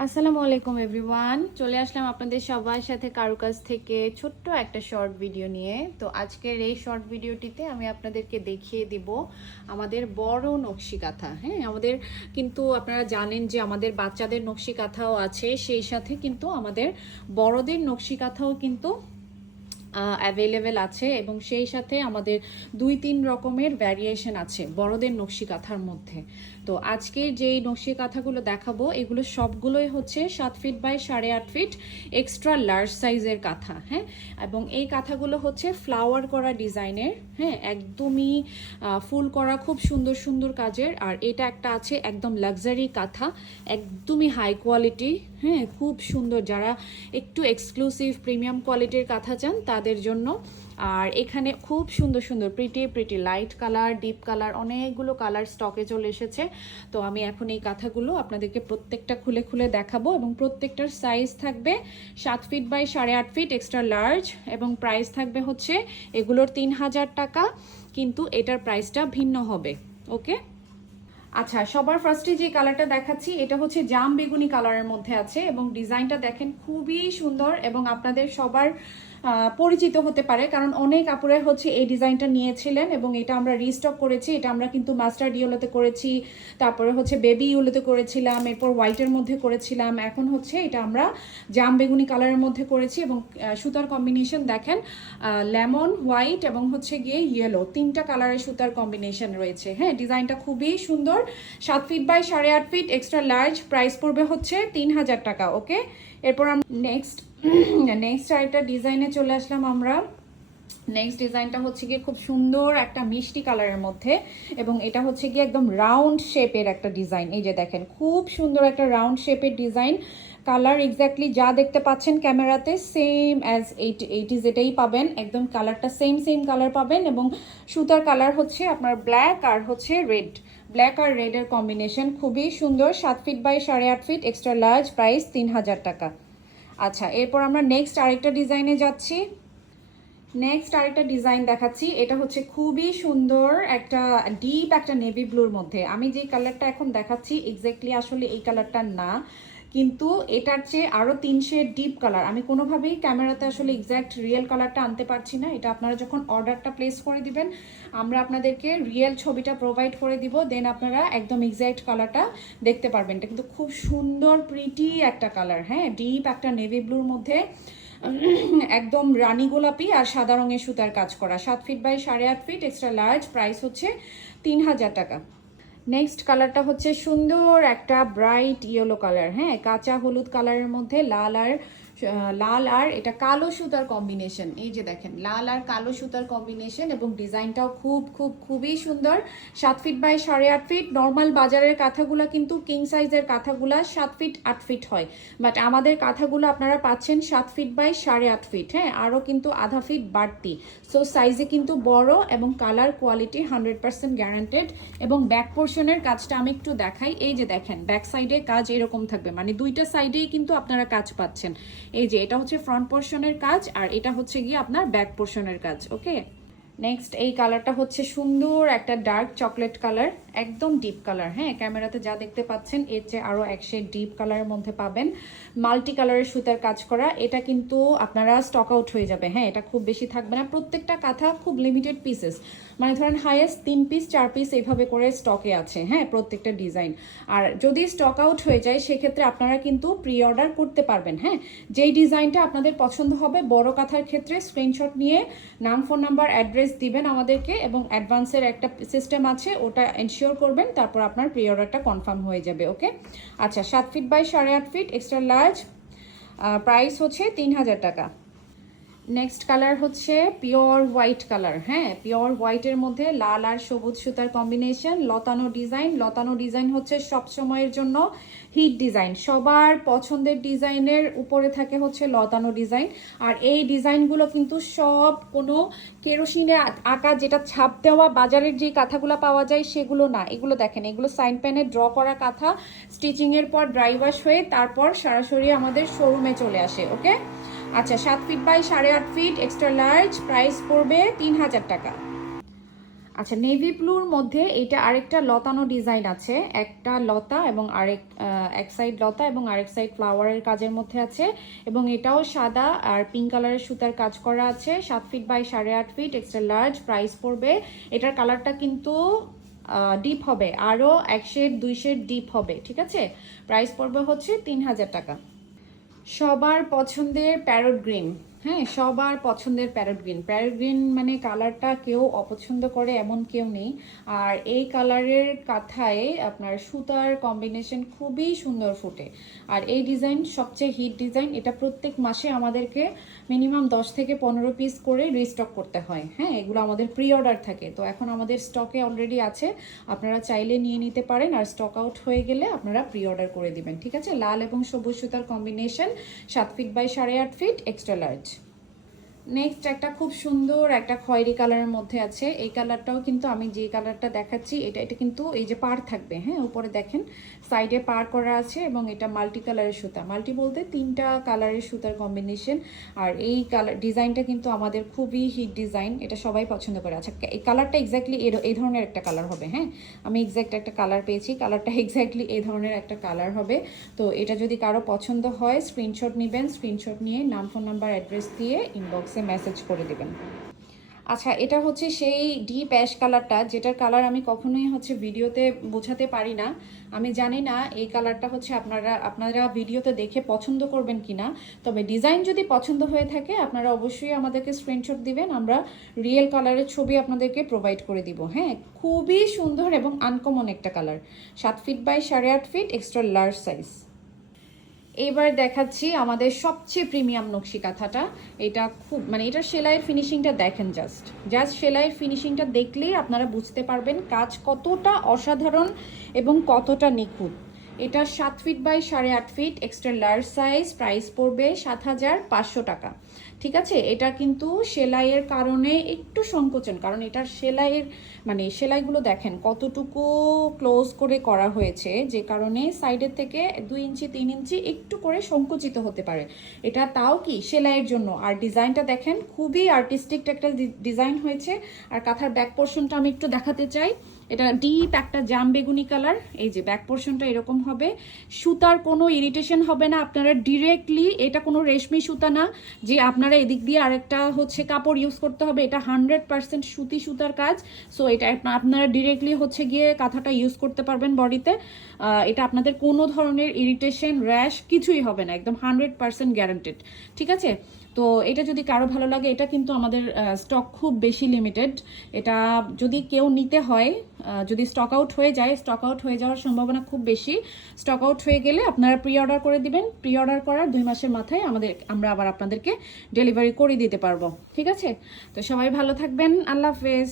আসসালামু আলাইকুম এভরিওয়ান চলে আসলাম আপনাদের সবার সাথে কারুকাজ থেকে ছোট্ট একটা শর্ট ভিডিও নিয়ে। তো আজকের এই শর্ট ভিডিওটিতে আমি আপনাদেরকে দেখিয়ে দিব আমাদের বড় নকশি কাঁথা হ্যাঁ? আমাদের কিন্তু আপনারা জানেন যে আমাদের বাচ্চাদের নকশি কাঁথাও আছে, সেই সাথে কিন্তু আমাদের বড়দের নকশি কাঁথাও কিন্তু অ্যাভেলেবেল আছে এবং সেই সাথে আমাদের দুই তিন রকমের ভ্যারিয়েশন আছে বড়দের নকশি কাঁথার মধ্যে। তো আজকের যেই নকশি কাঁথাগুলো দেখাবো, এগুলো সবগুলোই হচ্ছে সাত ফিট বাই সাড়ে আট ফিট এক্সট্রা লার্জ সাইজের কাঁথা হ্যাঁ? এবং এই কাঁথাগুলো হচ্ছে ফ্লাওয়ার করা ডিজাইনের হ্যাঁ? একদমই ফুল করা খুব সুন্দর সুন্দর কাজের, আর এটা একটা আছে একদম লাক্সারি কাঁথা, একদমই হাই কোয়ালিটি হ্যাঁ? খুব সুন্দর, যারা একটু এক্সক্লুসিভ প্রিমিয়াম কোয়ালিটির কাঁথা চান, তাদের জন্য আর এখানে খুব সুন্দর সুন্দর pretty pretty light colour deep colour অনেকগুলো কালার স্টকে চলে এসেছে। তো আমি এখন এই কাঁথাগুলো আপনাদেরকে প্রত্যেকটা খুলে খুলে দেখাবো এবং প্রত্যেকটার সাইজ থাকবে সাত ফিট বাই সাড়ে আট ফিট এক্সট্রা লার্জ এবং প্রাইস থাকবে হচ্ছে এগুলোর তিন হাজার টাকা, কিন্তু এটার প্রাইসটা ভিন্ন হবে ওকে আচ্ছা সবার ফার্স্টে যে কালারটা দেখাচ্ছি, এটা হচ্ছে জাম বেগুনি কালারের মধ্যে আছে এবং ডিজাইনটা দেখেন খুবই সুন্দর এবং আপনাদের সবার পরিচিত হতে পারে, কারণ অনেক আপুরে হচ্ছে এই ডিজাইনটা নিয়েছিলেন এবং এটা আমরা রিস্টক করেছি, এটা আমরা কিন্তু মাস্টার্ড ইয়েলোতে করেছি, তারপরে হচ্ছে বেবি ইউলোতে করেছিলাম, এরপর হোয়াইটের মধ্যে করেছিলাম, এখন হচ্ছে এটা আমরা জাম বেগুনি কালারের মধ্যে করেছি এবং সুতার কম্বিনেশন দেখেন লেমন হোয়াইট এবং হচ্ছে গিয়ে ইয়েলো তিনটা কালারের সুতার কম্বিনেশন রয়েছে হ্যাঁ ডিজাইনটা খুবই সুন্দর, সাত ফিট বাই সাড়ে আট ফিট এক্সট্রা লার্জ প্রাইস পড়বে হচ্ছে তিন হাজার টাকা ওকে এরপর নেক্সট নেক্সট আরেকটা ডিজাইনে চলে আসলাম আমরা। নেক্সট ডিজাইনটা হচ্ছে গিয়ে খুব সুন্দর একটা মিষ্টি কালারের মধ্যে এবং এটা হচ্ছে গিয়ে একদম রাউন্ড শেপের একটা ডিজাইন এই যে দেখেন, খুব সুন্দর একটা রাউন্ড শেপের ডিজাইন কালার এক্স্যাক্টলি যা দেখতে পাচ্ছেন ক্যামেরাতে সেম অ্যাজ এইট এইটি যেটাই পাবেন। একদম কালারটা সেম সেম কালার পাবেন এবং সুতার কালার হচ্ছে আপনার ব্ল্যাক আর হচ্ছে রেড ব্ল্যাক আর রেডের কম্বিনেশন খুবই সুন্দর, সাত ফিট বাই সাড়ে আট ফিট এক্সট্রা লার্জ প্রাইস তিন হাজার টাকা। আচ্ছা এরপর আমরা নেক্সট আরেকটা ডিজাইনে যাচ্ছি। নেক্সট আরেকটা ডিজাইন দেখাচ্ছি, এটা হচ্ছে খুবই সুন্দর একটা ডিপ একটা নেভি ব্লুর মধ্যে। আমি যে কালারটা এখন দেখাচ্ছি এক্স্যাক্টলি আসলে এই কালারটা না। কিন্তু এটার চেয়ে আরও তিন শেড ডিপ কালার আমি কোনোভাবেই ক্যামেরাতে আসলে এক্স্যাক্ট রিয়েল কালারটা আনতে পারছি না। এটা আপনারা যখন অর্ডারটা প্লেস করে দিবেন, আমরা আপনাদেরকে রিয়েল ছবিটা প্রোভাইড করে দিব দেন আপনারা একদম এক্স্যাক্ট কালারটা দেখতে পারবেন। এটা কিন্তু খুব সুন্দর প্রিটি একটা কালার হ্যাঁ? ডিপ একটা নেভি ব্লুর মধ্যে, একদম রানী গোলাপি আর সাদা রঙের সুতার কাজ করা। সাত ফিট বাই সাড়ে আট ফিট এক্সট্রা লার্জ প্রাইস হচ্ছে তিন হাজার টাকা। নেক্সট কালারটা হচ্ছে সুন্দর একটা ব্রাইট ইয়েলো কালার হ্যাঁ কাঁচা হলুদ কালারের মধ্যে লাল আর লাল আর এটা কালো সুতার কম্বিনেশন এই যে দেখেন, লাল আর কালো সুতার কম্বিনেশন এবং ডিজাইনটাও খুব খুব, খুবই সুন্দর। সাত ফিট বাই সাড়ে আট ফিট নর্মাল বাজারের কাঁথাগুলো কিন্তু কিং সাইজের কাঁথাগুলো সাত ফিট আট ফিট হয়। বাট আমাদের কাঁথাগুলো আপনারা পাচ্ছেন সাত ফিট বাই সাড়ে আট ফিট হ্যাঁ? আরও কিন্তু আধা ফিট বাড়তি। সো সাইজে কিন্তু বড় এবং colour quality hundred percent guaranteed এবং ব্যাক পোর্শনের কাজটা আমি একটু দেখাই। এই যে দেখেন ব্যাক সাইডে কাজ এরকম থাকবে। মানে দুইটা সাইডেই কিন্তু আপনারা কাজ পাচ্ছেন। এই যে, এটা হচ্ছে ফ্রন্ট পোর্শনের কাজ আর এটা হচ্ছে গিয়ে আপনার ব্যাক পোর্শনের কাজ ওকে নেক্সট এই কালারটা হচ্ছে সুন্দর একটা ডার্ক চকলেট কালার একদম ডিপ কালার হ্যাঁ? ক্যামেরাতে যা দেখতে পাচ্ছেন, এর চেয়ে আরও এক শেড ডিপ কালারের মধ্যে পাবেন। মাল্টি কালারের সুতার কাজ করা, এটা কিন্তু আপনারা স্টক আউট হয়ে যাবে হ্যাঁ? এটা খুব বেশি থাকবে না। প্রত্যেকটা কাঁথা খুব লিমিটেড পিসেস মানে ধরেন হাইয়েস্ট তিন পিস চার পিস এইভাবে করে স্টকে আছে হ্যাঁ? প্রত্যেকটা ডিজাইন আর যদি স্টক আউট হয়ে যায়, সেক্ষেত্রে আপনারা কিন্তু প্রি অর্ডার করতে পারবেন হ্যাঁ? যেই ডিজাইনটা আপনাদের পছন্দ হবে, বড় কাঁথার ক্ষেত্রে স্ক্রিনশট নিয়ে নাম ফোন নাম্বার অ্যাড্রেস দিবেন আমাদেরকে এবং অ্যাডভান্সের একটা সিস্টেম আছে, ওটা করবেন, তারপর আপনার প্রি অর্ডারটা কনফার্ম হয়ে যাবে ওকে আচ্ছা সাত ফিট বাই সাড়ে আট ফিট এক্সট্রা লার্জ প্রাইস হচ্ছে তিন হাজার টাকা। নেক্সট কালার হচ্ছে পিওর হোয়াইট কালার হ্যাঁ? পিওর হোয়াইটের মধ্যে লাল আর সবুজ সুতার কম্বিনেশন লতানো ডিজাইন লতানো ডিজাইন হচ্ছে সব সময়ের জন্য হিট ডিজাইন সবার পছন্দের ডিজাইনের উপরে থাকে হচ্ছে লতানো ডিজাইন আর এই ডিজাইনগুলো কিন্তু সব কোনো কেরোসিনে আঁকা, যেটা ছাপ দেওয়া বাজারের যে কাঁথাগুলো পাওয়া যায় সেগুলো না। এগুলো দেখেন, এগুলো সাইন প্যানে ড্র করা কাঁথা স্টিচিংয়ের পর ড্রাই হয়ে তারপর সরাসরি আমাদের শোরুমে চলে আসে ওকে আচ্ছা সাত ফিট বাই সাড়ে আট ফিট এক্সট্রা লার্জ প্রাইস পড়বে তিন হাজার টাকা। আচ্ছা নেভি ব্লুর মধ্যে এটা আরেকটা লতানো ডিজাইন আছে। একটা লতা এবং আরেক এক সাইড লতা এবং আরেক সাইড ফ্লাওয়ারের কাজের মধ্যে আছে। এবং এটাও সাদা আর পিঙ্ক কালারের সুতার কাজ করা আছে। সাত ফিট বাই সাড়ে আট ফিট এক্সট্রা লার্জ প্রাইস পড়বে। এটার কালারটা কিন্তু ডিপ হবে। আরও এক শেড দুই শেড ডিপ হবে, ঠিক আছে? প্রাইস পড়বে হচ্ছে তিন হাজার টাকা। সবার পছন্দের প্যারট গ্রিন। হ্যাঁ সবার পছন্দের প্যারট গ্রিন প্যারট গ্রিন মানে কালারটা কেউ অপছন্দ করে এমন কেউ নেই। আর এই কালারের কাঁথায় আপনার সুতার কম্বিনেশন খুবই সুন্দর ফুটে। আর এই ডিজাইন সবচেয়ে হিট ডিজাইন, এটা প্রত্যেক মাসে আমাদেরকে মিনিমাম দশ থেকে পনেরো পিস করে রিস্টক করতে হয়। হ্যাঁ এগুলো আমাদের প্রি অর্ডার থাকে। তো এখন আমাদের স্টকে অলরেডি আছে। আপনারা চাইলে নিয়ে নিতে পারেন আর স্টক আউট হয়ে গেলে আপনারা প্রি অর্ডার করে দিবেন। ঠিক আছে? লাল এবং সবুজ সুতার কম্বিনেশন, সাত ফিট বাই সাড়ে আট ফিট, এক্সট্রা লার্জ। নেক্সট একটা খুব সুন্দর একটা খয়েরি কালারের মধ্যে আছে। এই কালারটাও কিন্তু আমি যে কালারটা দেখাচ্ছি, এটা এটা কিন্তু এই যে পার থাকবে হ্যাঁ উপরে দেখেন। সাইডে পার করা আছে এবং এটা মাল্টি কালারের সুতা। মাল্টি বলতে তিনটা কালারের সুতার কম্বিনেশন আর এই কালার ডিজাইনটা কিন্তু আমাদের খুবই হিট ডিজাইন এটা সবাই পছন্দ করে। আচ্ছা এই কালারটা এক্স্যাক্টলি এই ধরনের একটা কালার হবে হ্যাঁ? আমি এক্স্যাক্ট একটা কালার পেয়েছি কালারটা এক্স্যাক্টলি এই ধরনের একটা কালার হবে। তো এটা যদি কারও পছন্দ হয় স্ক্রিনশট নেবেন স্ক্রিনশট নিয়ে নাম ফোন নাম্বার অ্যাড্রেস দিয়ে ইনবক্সে মেসেজ করে দেবেন। আচ্ছা এটা হচ্ছে সেই ডিপ অ্যাশ কালারটা যেটার কালার আমি কখনোই হচ্ছে ভিডিওতে বোঝাতে পারি না। আমি জানি না এই কালারটা হচ্ছে আপনারা আপনারা ভিডিওতে দেখে পছন্দ করবেন কিনা। তবে ডিজাইন যদি পছন্দ হয়ে থাকে, আপনারা অবশ্যই আমাদেরকে স্ক্রিনশট দিবেন। আমরা রিয়েল কালারের ছবি আপনাদেরকে প্রোভাইড করে দিব। হ্যাঁ খুবই সুন্দর এবং আনকমন একটা কালার সাত ফিট বাই সাড়ে আট ফিট এক্সট্রা লার্জ সাইজ এবার দেখাচ্ছি আমাদের সবচেয়ে প্রিমিয়াম নকশি কাঁথাটা এটা খুব মানে এটা সেলাইয়ের ফিনিশিংটা দেখেন জাস্ট জাস্ট সেলাইয়ের ফিনিশিংটা দেখলেই আপনারা বুঝতে পারবেন কাজ কতটা অসাধারণ এবং কতটা নিখুঁত। এটা সাত ফিট বাই সাড়ে আট feet extra large size price পড়বে সাত হাজার পাঁচশো টাকা। ঠিক আছে? এটা কিন্তু সেলাইয়ের কারণে একটু সংকোচন, কারণ এটার সেলাইয়ের মানে সেলাইগুলো দেখেন কতটুকু ক্লোজ করে করা হয়েছে, যে কারণে সাইডের থেকে দুই ইঞ্চি, তিন ইঞ্চি একটু করে সংকুচিত হতে পারে। এটা তাও কি সেলাইয়ের জন্য? আর ডিজাইনটা দেখেন, খুবই আর্টিস্টিক একটা ডিজাইন হয়েছে। আর কাঁথার ব্যাক পোর্শনটা আমি একটু দেখাতে চাই। এটা ডিপ একটা জাম বেগুনি কালার এই যে ব্যাক পোর্শনটা এরকম হবে, সুতার কোনো ইরিটেশন হবে না, আপনারা ডিরেক্টলি এটা কোনো রেশমি সুতা না, যে আপনারা এদিক দিয়ে আরেকটা হচ্ছে কাপড় ইউজ করতে হবে, এটা হান্ড্রেড পার্সেন্ট সুতি সুতার কাজ সো এটা আপনারা ডিরেক্টলি হচ্ছে গিয়ে কাঁথাটা ইউজ করতে পারবেন বডিতে এটা আপনাদের কোনো ধরনের ইরিটেশন র্যাশ কিছুই হবে না, একদম হান্ড্রেড পার্সেন্ট গ্যারান্টেড ঠিক আছে? তো এটা যদি কারও ভালো লাগে, এটা কিন্তু আমাদের স্টক খুব বেশি লিমিটেড এটা যদি কেউ নিতে হয় যদি স্টক আউট হয়ে যায় স্টক আউট হয়ে যাওয়ার সম্ভাবনা খুব বেশি। স্টক আউট হয়ে গেলে আপনারা প্রি অর্ডার করে দিবেন। প্রি অর্ডার করার দুই মাসের মাথায় আমাদের, আমরা আবার আপনাদেরকে ডেলিভারি করে দিতে পারব। ঠিক আছে? তো সবাই ভালো থাকবেন। আল্লাহ হাফেজ।